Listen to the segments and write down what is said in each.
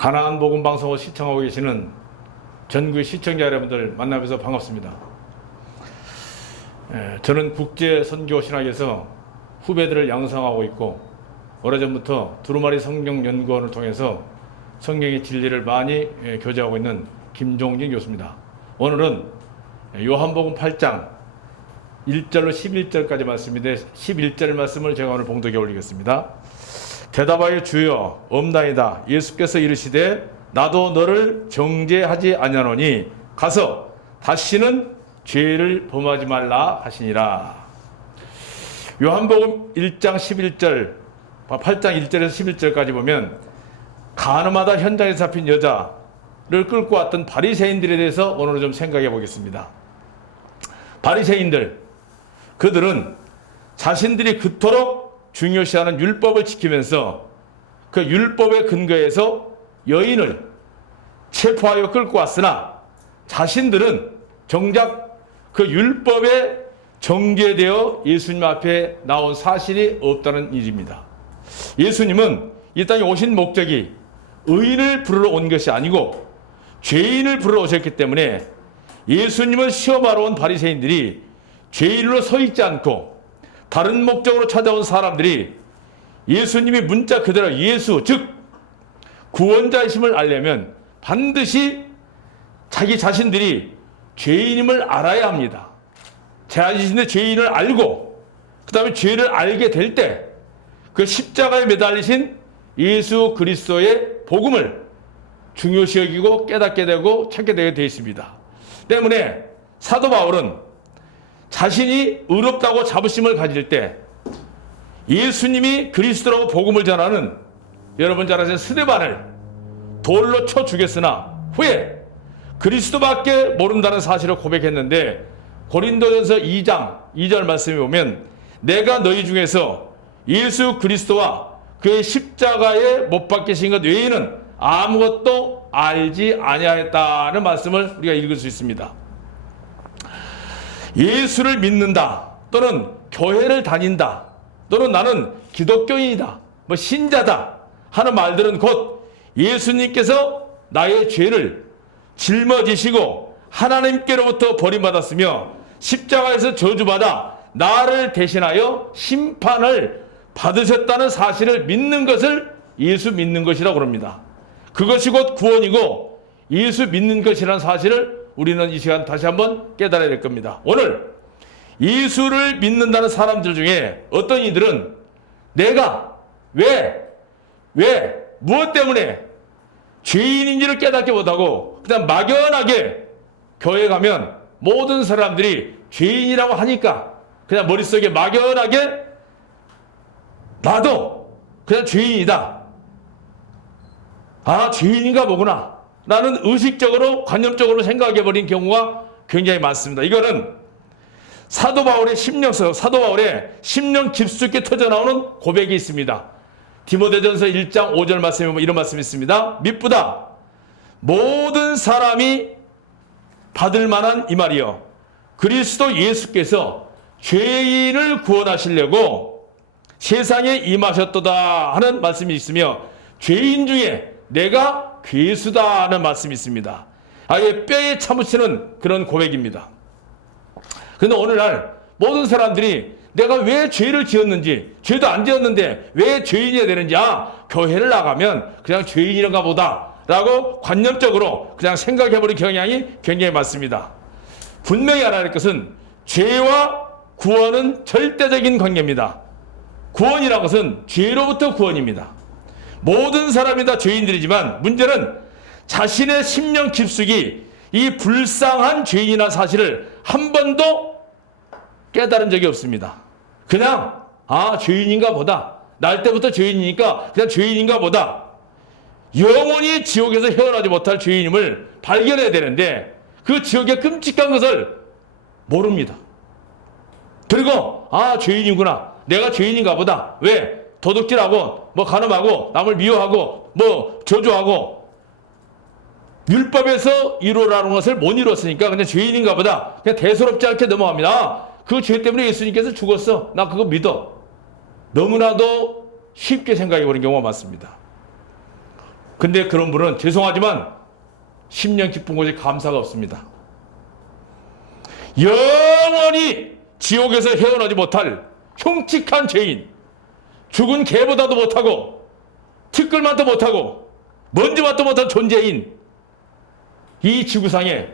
가나안 복음 방송을 시청하고 계시는 전국의 시청자 여러분들 만나뵈서 반갑습니다. 저는 국제선교신학에서 후배들을 양성하고 있고 오래전부터 두루마리 성경연구원을 통해서 성경의 진리를 많이 교제하고 있는 김종진 교수입니다. 오늘은 요한복음 8장 1절로 11절까지 말씀인데 11절 말씀을 제가 오늘 봉독에 올리겠습니다. 대답하여 주여 없나이다. 예수께서 이르시되 나도 너를 정죄하지 아니하노니 가서 다시는 죄를 범하지 말라 하시니라. 요한복음 1장 11절 8장 1절에서 11절까지 보면 가늠하다 현장에 잡힌 여자를 끌고 왔던 바리새인들에 대해서 오늘 좀 생각해 보겠습니다. 바리새인들, 그들은 자신들이 그토록 중요시하는 율법을 지키면서 그 율법의 근거에서 여인을 체포하여 끌고 왔으나 자신들은 정작 그 율법에 정죄되어 예수님 앞에 나온 사실이 없다는 일입니다. 예수님은 이 땅에 오신 목적이 의인을 부르러 온 것이 아니고 죄인을 부르러 오셨기 때문에 예수님을 시험하러 온 바리새인들이 죄인으로 서 있지 않고 다른 목적으로 찾아온 사람들이 예수님이 문자 그대로 예수, 즉 구원자이심을 알려면 반드시 자기 자신들이 죄인임을 알아야 합니다. 자신의 죄인을 알고 그 다음에 죄를 알게 될 때 그 십자가에 매달리신 예수 그리스도의 복음을 중요시 여기고 깨닫게 되고 찾게 되게 되어 있습니다. 때문에 사도 바울은 자신이 의롭다고 자부심을 가질 때 예수님이 그리스도라고 복음을 전하는 여러분 잘 아시는 스데반을 돌로 쳐 죽였으나 후에 그리스도밖에 모른다는 사실을 고백했는데 고린도전서 2장 2절 말씀에 보면 내가 너희 중에서 예수 그리스도와 그의 십자가에 못 박히신 것 외에는 아무것도 알지 아니하였다는 말씀을 우리가 읽을 수 있습니다. 예수를 믿는다 또는 교회를 다닌다 또는 나는 기독교인이다 뭐 신자다 하는 말들은 곧 예수님께서 나의 죄를 짊어지시고 하나님께로부터 버림받았으며 십자가에서 저주받아 나를 대신하여 심판을 받으셨다는 사실을 믿는 것을 예수 믿는 것이라고 그럽니다. 그것이 곧 구원이고 예수 믿는 것이라는 사실을 우리는 이 시간 다시 한번 깨달아야 될 겁니다. 오늘 예수를 믿는다는 사람들 중에 어떤 이들은 내가 무엇 때문에 죄인인지를 깨닫지 못하고 그냥 막연하게 교회 가면 모든 사람들이 죄인이라고 하니까 그냥 머릿속에 막연하게 나도 그냥 죄인이다. 아, 죄인인가 보구나. 라는 의식적으로 관념적으로 생각해버린 경우가 굉장히 많습니다. 이거는 사도 바울의 심령 깊숙이 터져나오는 고백이 있습니다. 디모데전서 1장 5절 말씀에 보면 이런 말씀이 있습니다. 미쁘다. 모든 사람이 받을 만한 이 말이요. 그리스도 예수께서 죄인을 구원하시려고 세상에 임하셨도다 하는 말씀이 있으며 죄인 중에 내가 괴수다 하는 말씀이 있습니다. 아예 뼈에 차무치는 그런 고백입니다. 그런데 오늘날 모든 사람들이 내가 왜 죄를 지었는지, 죄도 안 지었는데 왜 죄인이 되는지, 교회를 나가면 그냥 죄인이란가 보다 라고 관념적으로 그냥 생각해버린 경향이 굉장히 많습니다. 분명히 알아야 할 것은 죄와 구원은 절대적인 관계입니다. 구원이라는 것은 죄로부터 구원입니다. 모든 사람이 다 죄인들이지만 문제는 자신의 심령 깊숙이 이 불쌍한 죄인이라는 사실을 한 번도 깨달은 적이 없습니다. 그냥 죄인인가 보다. 날 때부터 죄인이니까 그냥 죄인인가 보다. 영원히 지옥에서 헤어나지 못할 죄인임을 발견해야 되는데 그 지옥의 끔찍한 것을 모릅니다. 그리고 죄인이구나. 내가 죄인인가 보다. 왜? 도둑질하고 간음하고 남을 미워하고 저주하고 율법에서 이루라는 것을 못 이뤘으니까 그냥 죄인인가 보다. 그냥 대수롭지 않게 넘어갑니다. 그 죄 때문에 예수님께서 죽었어. 나 그거 믿어. 너무나도 쉽게 생각해버린 경우가 많습니다. 근데 그런 분은 죄송하지만 10년 깊은 곳에 감사가 없습니다. 영원히 지옥에서 헤어나지 못할 흉측한 죄인, 죽은 개보다도 못하고 티끌만도 못하고 먼지만도 못한 존재인 이 지구상에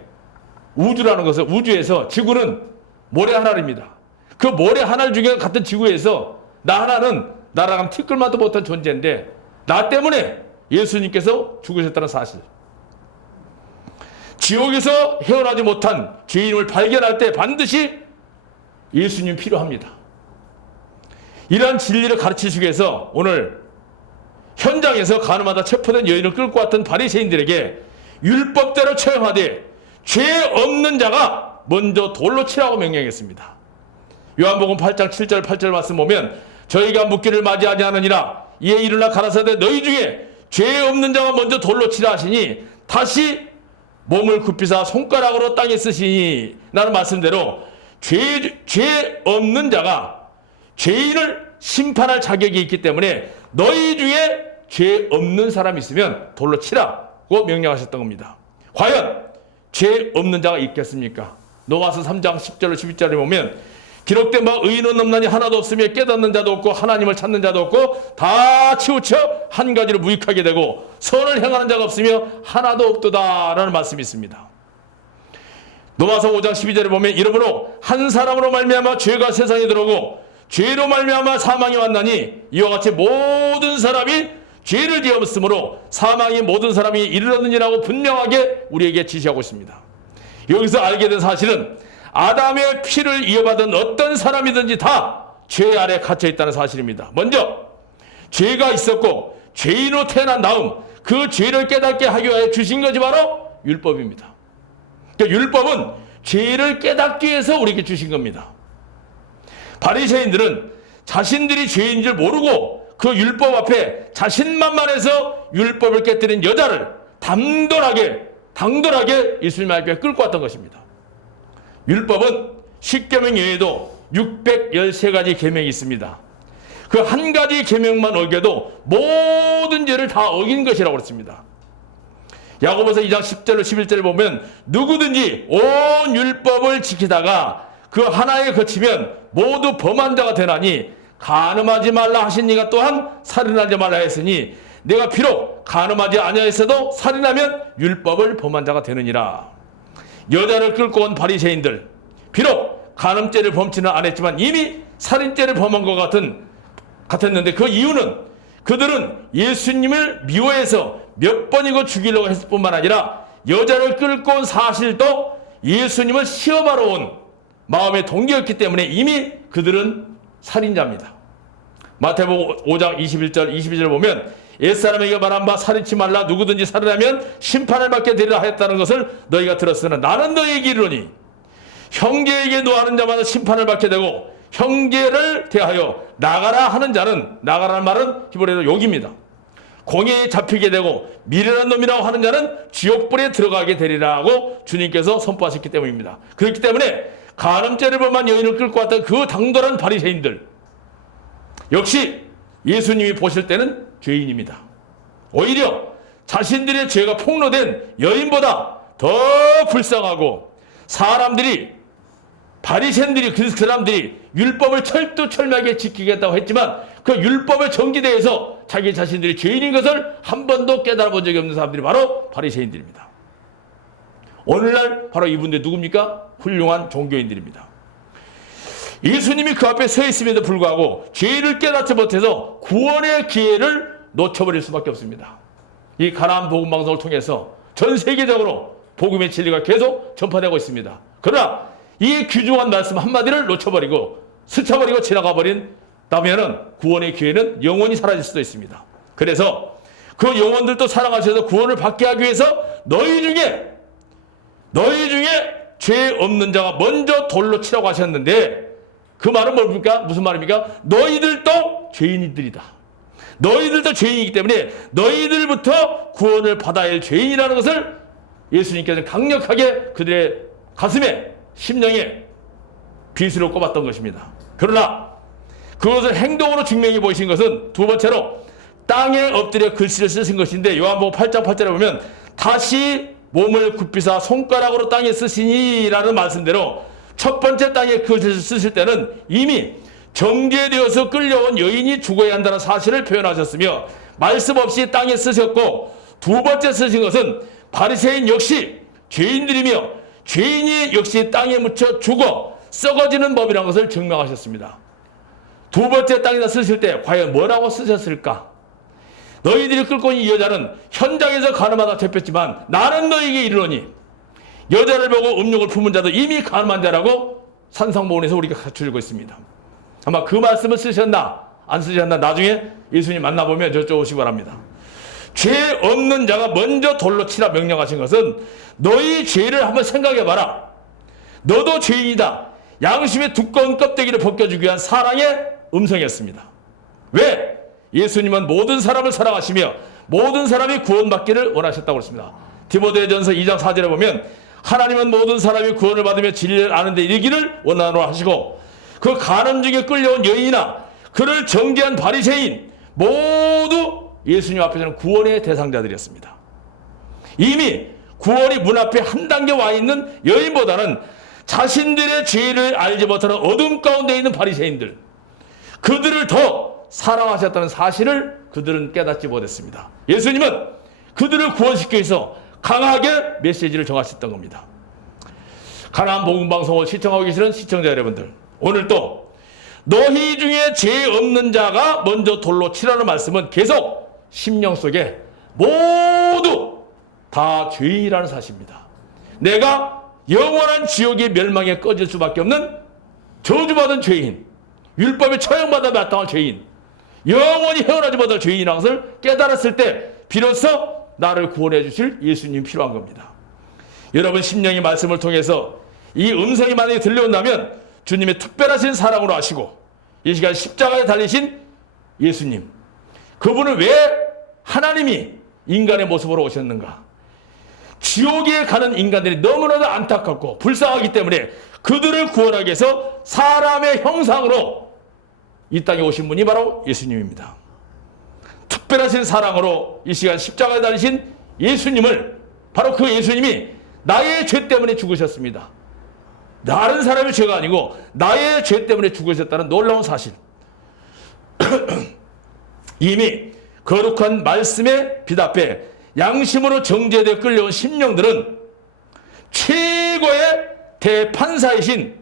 우주라는 것은, 우주에서 지구는 모래 하나입니다. 그 모래 하나 중에 같은 지구에서 나 하나는 나랑 티끌만도 못한 존재인데 나 때문에 예수님께서 죽으셨다는 사실, 지옥에서 헤어나지 못한 죄인을 발견할 때 반드시 예수님이 필요합니다. 이러한 진리를 가르치시기 위해서 오늘 현장에서 가늠하다 체포된 여인을 끌고 왔던 바리새인들에게 율법대로 처형하되 죄 없는 자가 먼저 돌로 치라고 명령했습니다. 요한복음 8장 7절 8절 말씀 보면 저희가 묻기를 맞이하지 않으니라 이에 일어나 가라사대 너희 중에 죄 없는 자가 먼저 돌로 치라 하시니 다시 몸을 굽히사 손가락으로 땅에 쓰시니 라는 말씀대로 죄 없는 자가 죄인을 심판할 자격이 있기 때문에 너희 중에 죄 없는 사람이 있으면 돌로 치라고 명령하셨던 겁니다. 과연 죄 없는 자가 있겠습니까? 로마서 3장 10절로 11절에 보면 기록된 바 의인은 없나니 하나도 없으며 깨닫는 자도 없고 하나님을 찾는 자도 없고 다 치우쳐 한 가지로 무익하게 되고 선을 행하는 자가 없으며 하나도 없도다 라는 말씀이 있습니다. 로마서 5장 12절에 보면 이러므로 한 사람으로 말미암아 죄가 세상에 들어오고 죄로 말미암아 사망이 왔나니 이와 같이 모든 사람이 죄를 지었으므로 사망이 모든 사람이 이르렀느니라고 분명하게 우리에게 지시하고 있습니다. 여기서 알게 된 사실은 아담의 피를 이어받은 어떤 사람이든지 다 죄 아래 갇혀 있다는 사실입니다. 먼저 죄가 있었고 죄인으로 태어난 다음 그 죄를 깨닫게 하기 위해 주신 것이 바로 율법입니다. 그러니까 율법은 죄를 깨닫기 위해서 우리에게 주신 겁니다. 바리새인들은 자신들이 죄인 줄 모르고 그 율법 앞에 자신만만해서 율법을 깨뜨린 여자를 당돌하게 예수님 앞에 끌고 왔던 것입니다. 율법은 10계명 외에도 613가지 계명이 있습니다. 그 한 가지 계명만 어겨도 모든 죄를 다 어긴 것이라고 그랬습니다. 야고보서 2장 10절로 11절을 보면 누구든지 온 율법을 지키다가 그 하나에 거치면 모두 범한 자가 되나니 간음하지 말라 하신 이가 또한 살인하지 말라 했으니 내가 비록 간음하지 아니하였어도 살인하면 율법을 범한 자가 되느니라. 여자를 끌고 온 바리새인들, 비록 간음죄를 범치는 안 했지만 이미 살인죄를 범한 것 같았는데 그 이유는 그들은 예수님을 미워해서 몇 번이고 죽이려고 했을 뿐만 아니라 여자를 끌고 온 사실도 예수님을 시험하러 온 마음의 동기였기 때문에 이미 그들은 살인자입니다. 마태복음 5장 21절 22절 보면 옛사람에게 말한 바 살인치 말라 누구든지 살인하면 심판을 받게 되리라 하였다는 것을 너희가 들었으나 나는 너희에게 이르노니 형제에게 노하는 자마다 심판을 받게 되고 형제를 대하여 나가라 하는 자는, 나가라는 말은 히브리어로 욕입니다. 공회에 잡히게 되고 미련한 놈이라고 하는 자는 지옥불에 들어가게 되리라고 주님께서 선포하셨기 때문입니다. 그렇기 때문에 간음죄를 범한 여인을 끌고 왔던 그 당돌한 바리새인들 역시 예수님이 보실 때는 죄인입니다. 오히려 자신들의 죄가 폭로된 여인보다 더 불쌍하고 바리새인들이 그 사람들이 율법을 철두철미하게 지키겠다고 했지만 그 율법의 정기대에서 자기 자신들이 죄인인 것을 한 번도 깨달아본 적이 없는 사람들이 바로 바리새인들입니다. 오늘날 바로 이분들 누굽니까? 훌륭한 종교인들입니다. 예수님이 그 앞에 서 있음에도 불구하고 죄를 깨닫지 못해서 구원의 기회를 놓쳐버릴 수밖에 없습니다. 이 가나안 복음 방송을 통해서 전 세계적으로 복음의 진리가 계속 전파되고 있습니다. 그러나 이 귀중한 말씀 한마디를 놓쳐버리고 스쳐버리고 지나가버린다면 구원의 기회는 영원히 사라질 수도 있습니다. 그래서 그 영혼들도 사랑하셔서 구원을 받게 하기 위해서 너희 중에 죄 없는 자가 먼저 돌로 치라고 하셨는데 그 말은 뭡니까? 무슨 말입니까? 너희들도 죄인들이다. 너희들도 죄인이기 때문에 너희들부터 구원을 받아야 할 죄인이라는 것을 예수님께서는 강력하게 그들의 가슴에 심령에 비수로 꼽았던 것입니다. 그러나 그것을 행동으로 증명해 보이신 것은 두 번째로 땅에 엎드려 글씨를 쓰신 것인데 요한복음 8장 8절에 보면 다시 몸을 굽히사 손가락으로 땅에 쓰시니라는 말씀대로 첫 번째 땅에 글씨를 쓰실 때는 이미 정죄되어서 끌려온 여인이 죽어야 한다는 사실을 표현하셨으며 말씀 없이 땅에 쓰셨고, 두 번째 쓰신 것은 바리새인 역시 죄인들이며 죄인이 역시 땅에 묻혀 죽어 썩어지는 법이라는 것을 증명하셨습니다. 두 번째 땅에다 쓰실 때 과연 뭐라고 쓰셨을까? 너희들이 끌고 온 이 여자는 현장에서 가늠하다 잡혔지만 나는 너희에게 이르노니 여자를 보고 음욕을 품은 자도 이미 가늠한 자라고 산상보훈에서 우리가 갖추고 있습니다. 아마 그 말씀을 쓰셨나 안 쓰셨나 나중에 예수님 만나보면 여쭤보시기 바랍니다. 죄 없는 자가 먼저 돌로 치라 명령하신 것은 너희 죄를 한번 생각해봐라. 너도 죄인이다. 양심의 두꺼운 껍데기를 벗겨주기 위한 사랑의 음성이었습니다. 왜? 예수님은 모든 사람을 사랑하시며 모든 사람이 구원받기를 원하셨다고 했습니다. 디모데전서 2장 4절에 보면 하나님은 모든 사람이 구원을 받으며 진리를 아는 데 이르기를 원하노라 하시고, 그 간음 중에 끌려온 여인이나 그를 정죄한 바리새인 모두 예수님 앞에서는 구원의 대상자들이었습니다. 이미 구원이 문 앞에 한 단계 와 있는 여인보다는 자신들의 죄를 알지 못하는 어둠 가운데 있는 바리새인들, 그들을 더 사랑하셨다는 사실을 그들은 깨닫지 못했습니다. 예수님은 그들을 구원시키기 위해서 강하게 메시지를 정하셨던 겁니다. 가나안 복음방송을 시청하고 계시는 시청자 여러분들, 오늘 또 너희 중에 죄 없는 자가 먼저 돌로 치라는 말씀은 계속 심령 속에 모두 다 죄인이라는 사실입니다. 내가 영원한 지옥의 멸망에 꺼질 수밖에 없는 저주받은 죄인, 율법에 처형받아 마땅한 죄인, 영원히 헤어나지 못할 죄인이라는 것을 깨달았을 때 비로소 나를 구원해 주실 예수님이 필요한 겁니다. 여러분 심령의 말씀을 통해서 이 음성이 만약에 들려온다면 주님의 특별하신 사랑으로 하시고 이 시간 십자가에 달리신 예수님, 그분은 왜 하나님이 인간의 모습으로 오셨는가? 지옥에 가는 인간들이 너무나도 안타깝고 불쌍하기 때문에 그들을 구원하기 위해서 사람의 형상으로 이 땅에 오신 분이 바로 예수님입니다. 특별하신 사랑으로 이 시간 십자가에 달리신 예수님을, 바로 그 예수님이 나의 죄 때문에 죽으셨습니다. 다른 사람의 죄가 아니고 나의 죄 때문에 죽으셨다는 놀라운 사실. 이미 거룩한 말씀에 비답해 양심으로 정죄되어 끌려온 심령들은 최고의 대판사이신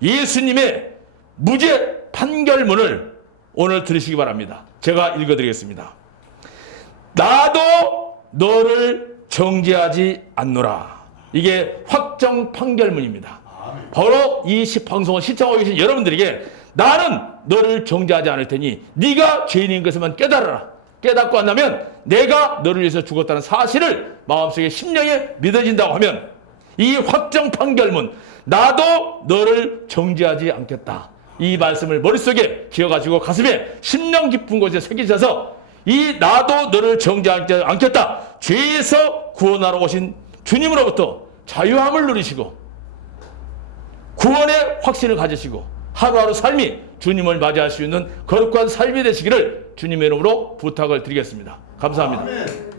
예수님의 무죄 판결문을 오늘 들으시기 바랍니다. 제가 읽어드리겠습니다. 나도 너를 정죄하지 않노라. 이게 확정 판결문입니다. 바로 이 방송을 시청하고 계신 여러분들에게 나는 너를 정죄하지 않을 테니 네가 죄인인 것을만 깨달아라. 깨닫고 한다면 내가 너를 위해서 죽었다는 사실을 마음속에 심령에 믿어진다고 하면 이 확정 판결문, 나도 너를 정죄하지 않겠다, 이 말씀을 머릿속에 기어가지고 가슴에 심령 깊은 곳에 새기셔서 이 나도 너를 정죄하지 않겠다, 죄에서 구원하러 오신 주님으로부터 자유함을 누리시고 구원의 확신을 가지시고 하루하루 삶이 주님을 맞이할 수 있는 거룩한 삶이 되시기를 주님의 이름으로 부탁을 드리겠습니다. 감사합니다. 아멘.